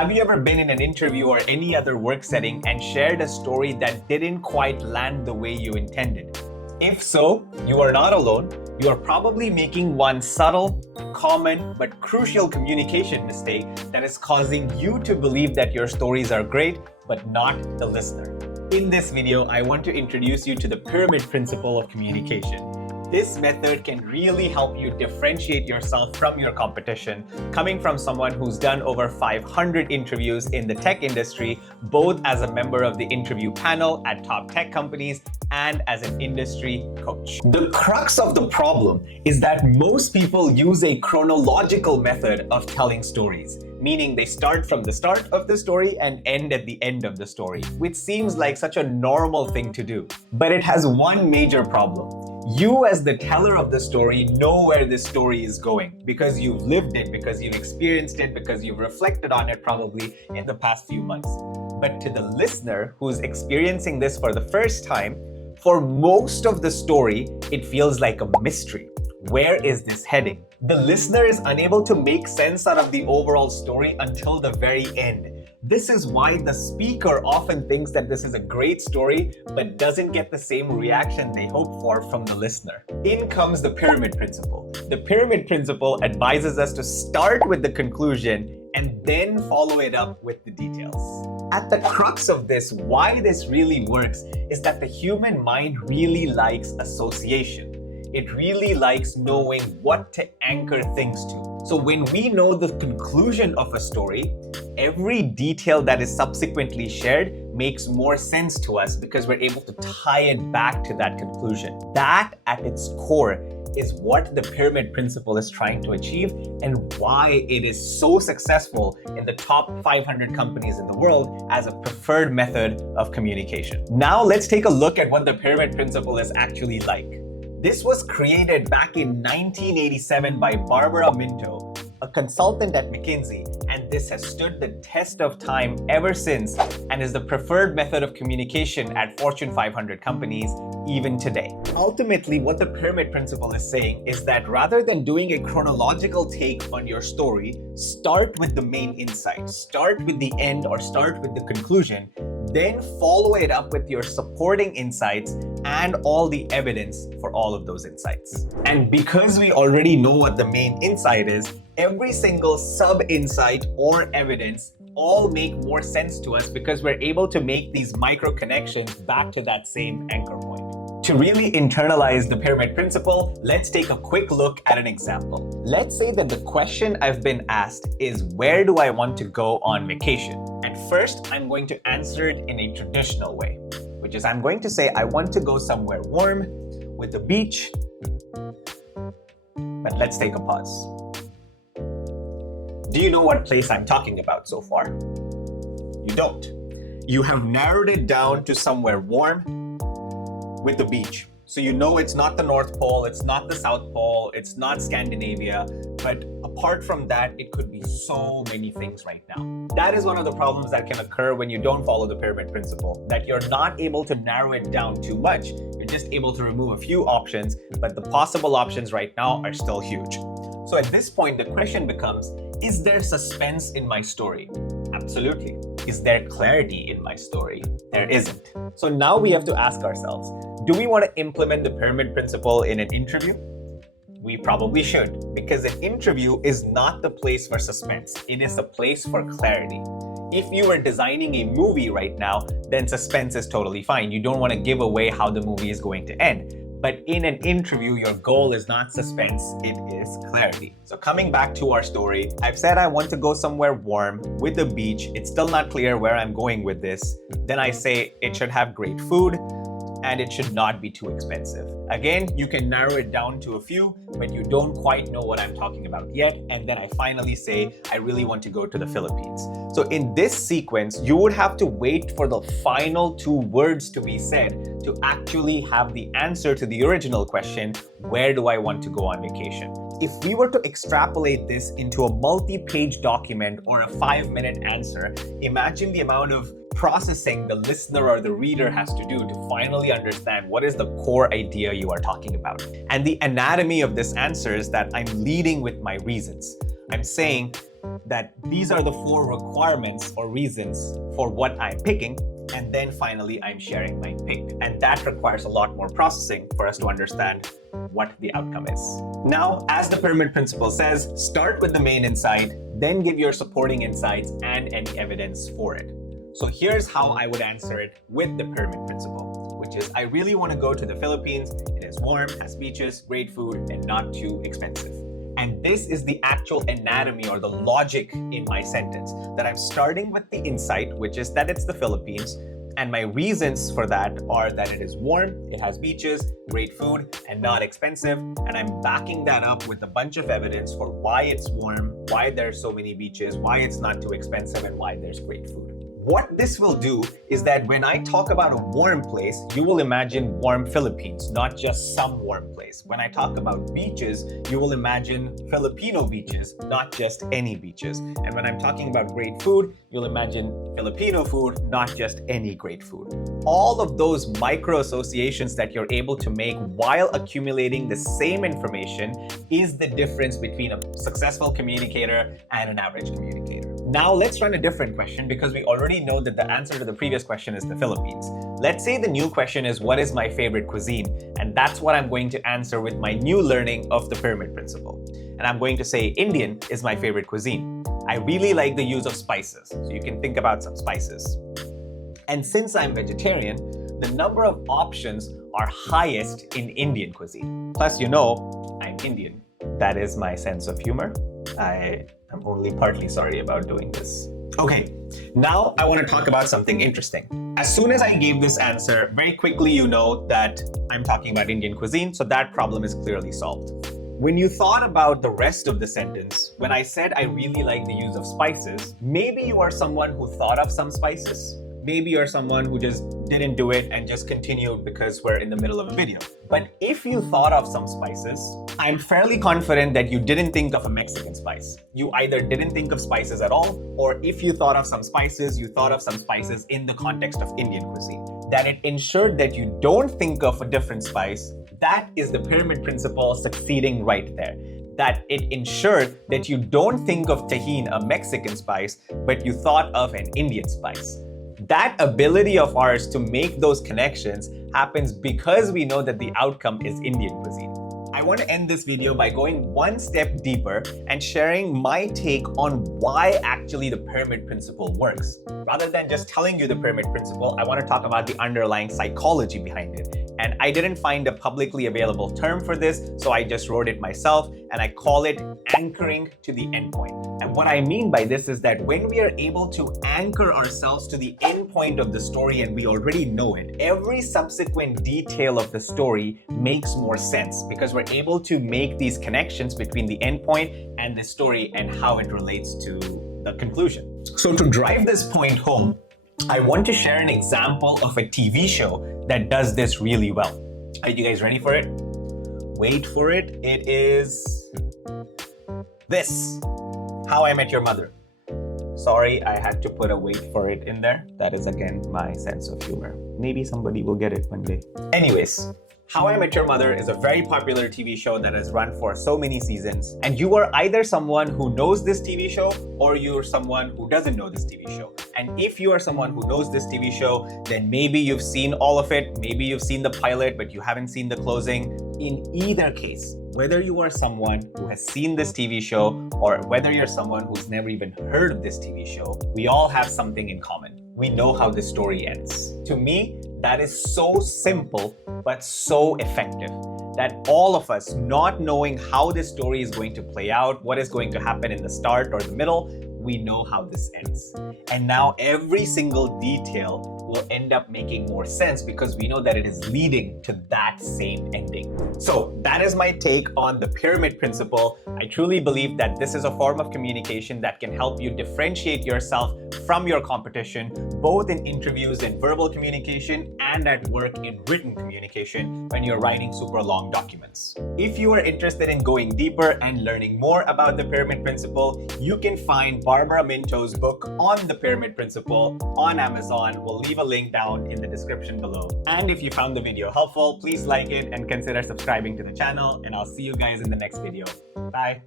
Have you ever been in an interview or any other work setting and shared a story that didn't quite land the way you intended? If so, you are not alone. You are probably making one subtle, common, but crucial communication mistake that is causing you to believe that your stories are great, but not the listener. In this video, I want to introduce you to the pyramid principle of communication. This method can really help you differentiate yourself from your competition, coming from someone who's done over 500 interviews in the tech industry, both as a member of the interview panel at top tech companies and as an industry coach. The crux of the problem is that most people use a chronological method of telling stories, meaning they start from the start of the story and end at the end of the story, which seems like such a normal thing to do. But it has one major problem. You as the teller of the story know where this story is going because you've lived it, because you've experienced it, because you've reflected on it probably in the past few months. But to the listener who's experiencing this for the first time, for most of the story, it feels like a mystery. Where is this heading? The listener is unable to make sense out of the overall story until the very end. This is why the speaker often thinks that this is a great story, but doesn't get the same reaction they hope for from the listener. In comes the pyramid principle. The pyramid principle advises us to start with the conclusion and then follow it up with the details. At the crux of this, why this really works, is that the human mind really likes association. It really likes knowing what to anchor things to. So when we know the conclusion of a story, every detail that is subsequently shared makes more sense to us because we're able to tie it back to that conclusion. That, at its core, is what the pyramid principle is trying to achieve and why it is so successful in the top 500 companies in the world as a preferred method of communication. Now let's take a look at what the pyramid principle is actually like. This was created back in 1987 by Barbara Minto, a consultant at McKinsey, and this has stood the test of time ever since and is the preferred method of communication at Fortune 500 companies even today. Ultimately, what the pyramid principle is saying is that rather than doing a chronological take on your story, start with the main insight, start with the end or start with the conclusion, then follow it up with your supporting insights and all the evidence for all of those insights. And because we already know what the main insight is, every single sub-insight or evidence all make more sense to us because we're able to make these micro connections back to that same anchor point. To really internalize the pyramid principle, let's take a quick look at an example. Let's say that the question I've been asked is, where do I want to go on vacation? And first, I'm going to answer it in a traditional way, which is I'm going to say I want to go somewhere warm with the beach. But let's take a pause. Do you know what place I'm talking about so far? You don't. You have narrowed it down to somewhere warm with the beach. So you know it's not the North Pole, it's not the South Pole, it's not Scandinavia, but apart from that, it could be so many things right now. That is one of the problems that can occur when you don't follow the pyramid principle, that you're not able to narrow it down too much. You're just able to remove a few options, but the possible options right now are still huge. So at this point, the question becomes, is there suspense in my story? Absolutely. Is there clarity in my story? There isn't. So now we have to ask ourselves, do we want to implement the pyramid principle in an interview? We probably should, because an interview is not the place for suspense. It is a place for clarity. If you were designing a movie right now, then suspense is totally fine. You don't want to give away how the movie is going to end. But in an interview, your goal is not suspense, it is clarity. So coming back to our story, I've said I want to go somewhere warm with the beach. It's still not clear where I'm going with this. Then I say it should have great food and it should not be too expensive. Again, you can narrow it down to a few, but you don't quite know what I'm talking about yet. And then I finally say, I really want to go to the Philippines. So in this sequence, you would have to wait for the final two words to be said to actually have the answer to the original question, where do I want to go on vacation? If we were to extrapolate this into a multi-page document or a 5-minute answer, imagine the amount of processing the listener or the reader has to do to finally understand what is the core idea you are talking about. And the anatomy of this answer is that I'm leading with my reasons. I'm saying that these are the 4 requirements or reasons for what I'm picking, and then finally I'm sharing my pick. And that requires a lot more processing for us to understand what the outcome is. Now, as the pyramid principle says, start with the main insight, then give your supporting insights and any evidence for it. So here's how I would answer it with the pyramid principle, which is I really want to go to the Philippines. It is warm, has beaches, great food, and not too expensive. And this is the actual anatomy or the logic in my sentence, that I'm starting with the insight, which is that it's the Philippines. And my reasons for that are that it is warm, it has beaches, great food, and not expensive. And I'm backing that up with a bunch of evidence for why it's warm, why there's so many beaches, why it's not too expensive, and why there's great food. What this will do is that when I talk about a warm place, you will imagine warm Philippines, not just some warm place. When I talk about beaches, you will imagine Filipino beaches, not just any beaches. And when I'm talking about great food, you'll imagine Filipino food, not just any great food. All of those micro associations that you're able to make while accumulating the same information is the difference between a successful communicator and an average communicator. Now let's run a different question, because we already know that the answer to the previous question is the Philippines. Let's say the new question is, what is my favorite cuisine? And that's what I'm going to answer with my new learning of the pyramid principle. And I'm going to say Indian is my favorite cuisine. I really like the use of spices. So you can think about some spices. And since I'm vegetarian, the number of options are highest in Indian cuisine. Plus, you know, I'm Indian. That is my sense of humor. I'm only partly sorry about doing this. Okay, now I want to talk about something interesting. As soon as I gave this answer, very quickly you know that I'm talking about Indian cuisine, so that problem is clearly solved. When you thought about the rest of the sentence, when I said I really like the use of spices, maybe you are someone who thought of some spices. Maybe you're someone who just didn't do it and just continued because we're in the middle of a video. But if you thought of some spices, I'm fairly confident that you didn't think of a Mexican spice. You either didn't think of spices at all, or if you thought of some spices, you thought of some spices in the context of Indian cuisine. That it ensured that you don't think of a different spice, that is the pyramid principle succeeding right there. That it ensured that you don't think of tajin, a Mexican spice, but you thought of an Indian spice. That ability of ours to make those connections happens because we know that the outcome is Indian cuisine. I want to end this video by going one step deeper and sharing my take on why actually the pyramid principle works. Rather than just telling you the pyramid principle, I want to talk about the underlying psychology behind it. And I didn't find a publicly available term for this, so I just wrote it myself, and I call it anchoring to the endpoint. And what I mean by this is that when we are able to anchor ourselves to the endpoint of the story and we already know it, every subsequent detail of the story makes more sense because we're able to make these connections between the endpoint and the story and how it relates to the conclusion. So to drive this point home, I want to share an example of a TV show that does this really well. Are you guys ready for it? Wait for it. It is this. How I Met Your Mother. Sorry, I had to put a wait for it in there. That is again my sense of humor. Maybe somebody will get it one day. Anyways, How I Met Your Mother is a very popular TV show that has run for so many seasons. And you are either someone who knows this TV show or you're someone who doesn't know this TV show. And if you are someone who knows this TV show, then maybe you've seen all of it. Maybe you've seen the pilot, but you haven't seen the closing. In either case, whether you are someone who has seen this TV show or whether you're someone who's never even heard of this TV show, we all have something in common. We know how the story ends. To me, that is so simple, but so effective. That all of us, not knowing how this story is going to play out, what is going to happen in the start or the middle, we know how this ends. And now every single detail will end up making more sense because we know that it is leading to that same ending. So that is my take on the pyramid principle. I truly believe that this is a form of communication that can help you differentiate yourself from your competition, both in interviews in verbal communication and at work in written communication when you're writing super long documents. If you are interested in going deeper and learning more about the pyramid principle, you can find Barbara Minto's book on the pyramid principle on Amazon. We'll leave a link down in the description below. And if you found the video helpful, please like it and consider subscribing to the channel, and I'll see you guys in the next video. Bye.